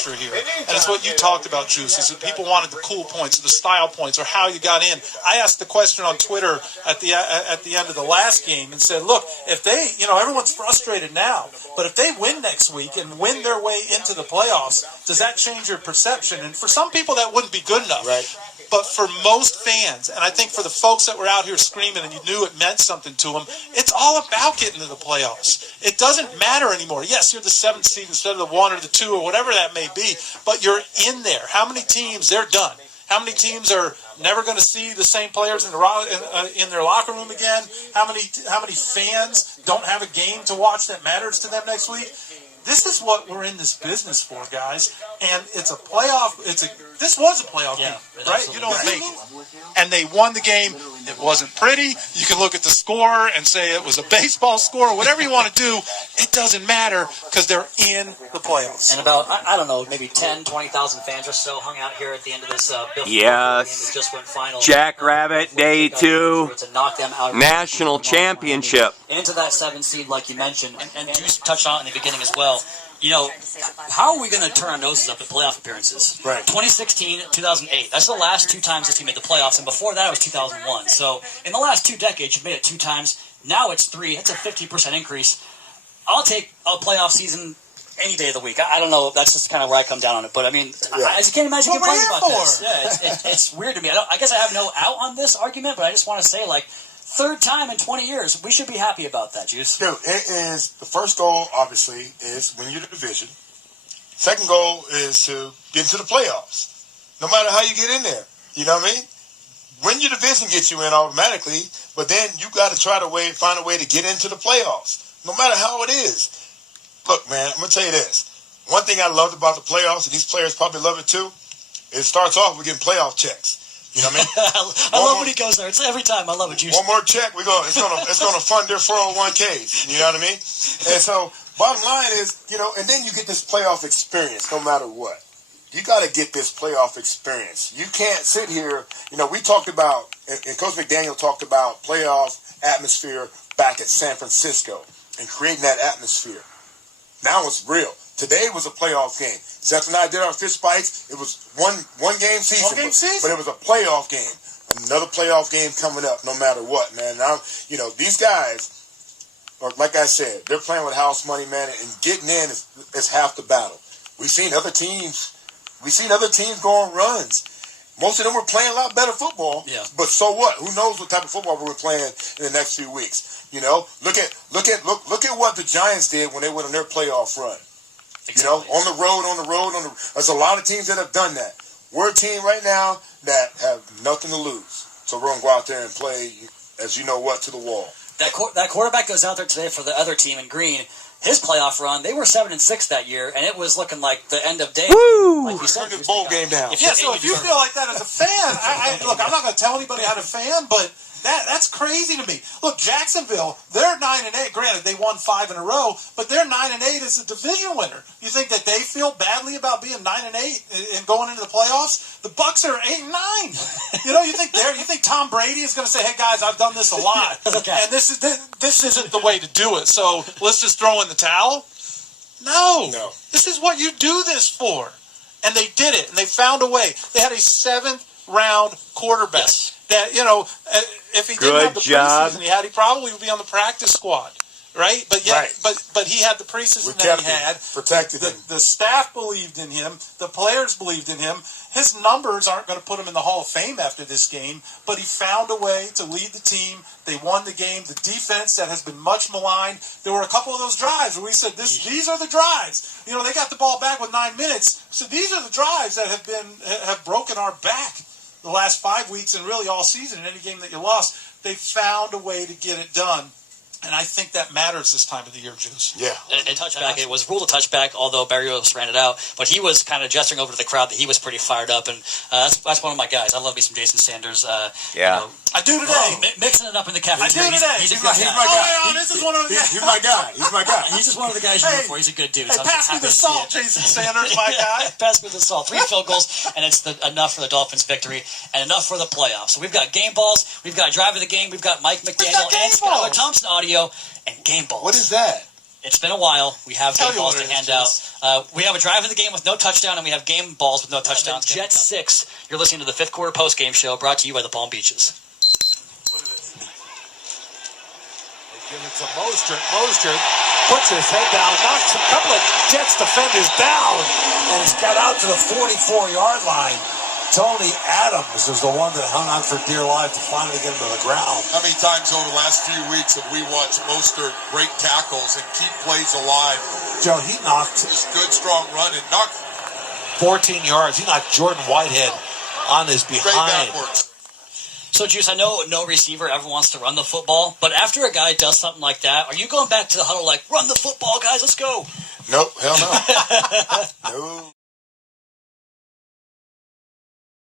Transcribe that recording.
structure here. And it's what you talked about, Juice, is that people wanted the cool points, or the style points, or how you got in. I asked the question on Twitter at the end of the last game and said, look, if they, everyone's frustrated now, but if they win next week and win their way into the playoffs, does that change your perception? And for some people, that wouldn't be good enough. Right. But for most fans, and I think for the folks that were out here screaming and you knew it meant something to them, it's all about getting to the playoffs. It doesn't matter anymore. Yes, you're the 7th seed instead of the 1 or the 2 or whatever that may be, but you're in there. How many teams, they're done? How many teams are never going to see the same players in their locker room again? How many fans don't have a game to watch that matters to them next week? This is what we're in this business for, guys. And it's a playoff. This was a playoff game, right? You don't make it. And they won the game. It wasn't pretty. You can look at the score and say it was a baseball score, whatever you want to do. It doesn't matter because they're in the playoffs. And about, I don't know, maybe 10, 20,000 fans or so hung out here at the end of this Bill yes. game. It just went final. Jackrabbit Day 2. To knock them out of National Championship. into that 7 seed, like you mentioned, and Juice touched on it in the beginning as well. How are we going to turn our noses up at playoff appearances? Right. 2016, 2008. That's the last 2 times that you made the playoffs, and before that it was 2001. So in the last 2 decades, you've made it 2 times. Now it's 3. That's a 50% increase. I'll take a playoff season any day of the week. I don't know. That's just kind of where I come down on it. But I mean, I just can't imagine complaining about this. Yeah, it's weird to me. I guess I have no out on this argument, but I just want to say, like, 3rd time in 20 years. We should be happy about that, Juice. Dude, it is the first goal, obviously, is win your division. Second goal is to get into the playoffs. No matter how you get in there. You know what I mean? Win your division gets you in automatically, but then you got to try to find a way to get into the playoffs. No matter how it is. Look, man, I'm going to tell you this. One thing I loved about the playoffs, and these players probably love it too, it starts off with getting playoff checks. You know what I mean? I love when he goes there. It's every time. I love it, Juice. One more check, it's gonna fund their 401ks. You know what I mean? And so, bottom line is, and then you get this playoff experience no matter what. You got to get this playoff experience. You can't sit here. We talked about, and Coach McDaniel talked about playoff atmosphere back at San Francisco and creating that atmosphere. Now it's real. Today was a playoff game. Seth and I did our fist fights. It was one game season, but it was a playoff game. Another playoff game coming up, no matter what, man. Now, these guys, like I said, they're playing with house money, man, and getting in is half the battle. We've seen other teams go on runs. Most of them were playing a lot better football. Yeah. But so what? Who knows what type of football we're playing in the next few weeks? Look at what the Giants did when they went on their playoff run. Exactly. On the road. There's a lot of teams that have done that. We're a team right now that have nothing to lose. So we're going to go out there and play, as you know what, to the wall. That quarterback goes out there today for the other team in green. His playoff run, they were 7-6 that year, and it was looking like the end of day. Woo! Like you said, Turn this bowl game down. If you feel like that as a fan, look, I'm not going to tell anybody how to fan, but that's crazy to me. Look, Jacksonville, they're 9-8. Granted, they won 5 in a row, but they're 9-8 as a division winner. You think that they feel badly about being 9-8 and going into the playoffs? The Bucs are 8-9. You think Tom Brady is going to say, "Hey guys, I've done this a lot, and this isn't the way to do it. So let's just throw in the towel." No. This is what you do this for, and they did it, and they found a way. They had a 7th-round quarterback. Yes. That, if he didn't have the preseason he probably would be on the practice squad, right? But but he had the preseason that he had. Protected him. The staff believed in him. The players believed in him. His numbers aren't going to put him in the Hall of Fame after this game, but he found a way to lead the team. They won the game. The defense that has been much maligned. There were a couple of those drives where we said, these are the drives. They got the ball back with 9 minutes. So these are the drives that have broken our back. The last 5 weeks and really all season in any game that you lost, they found a way to get it done. And I think that matters this time of the year, Juice. Yeah. And touchback, it was ruled a touchback, although Barrios ran it out. But he was kind of gesturing over to the crowd that he was pretty fired up. And that's one of my guys. I love me some Jason Sanders. Yeah. I do today. Mixing it up in the cafeteria. I do today. He's my guy. This is one of the guys. He's my guy. He's just one of the guys you root for. He's a good dude. Hey, pass me the salt, Jason Sanders, my guy. Pass me the salt. 3 field goals, and it's enough for the Dolphins' victory and enough for the playoffs. So we've got game balls. We've got drive of the game. We've got Mike McDaniel and Skylar Thompson audio and game balls. What is that? It's been a while. We have Tell game you balls what to it hand is, out. We have a drive in the game with no touchdown, and we have game balls with no touchdowns. Jet 6. You're listening to the fifth quarter post-game show brought to you by the Palm Beaches. Give it to Mostert. Mostert puts his head down, knocks a couple of Jets defenders down, and he's got out to the 44-yard line. Tony Adams is the one that hung on for dear life to finally get him to the ground. How many times over the last few weeks have we watched Mostert break tackles and keep plays alive? Joe, he knocked Just good, strong run and knocked 14 yards. He knocked Jordan Whitehead on his straight behind. backwards. So, Juice, I know no receiver ever wants to run the football, but after a guy does something like that, are you going back to the huddle like, run the football, guys, let's go? Nope, hell no. No.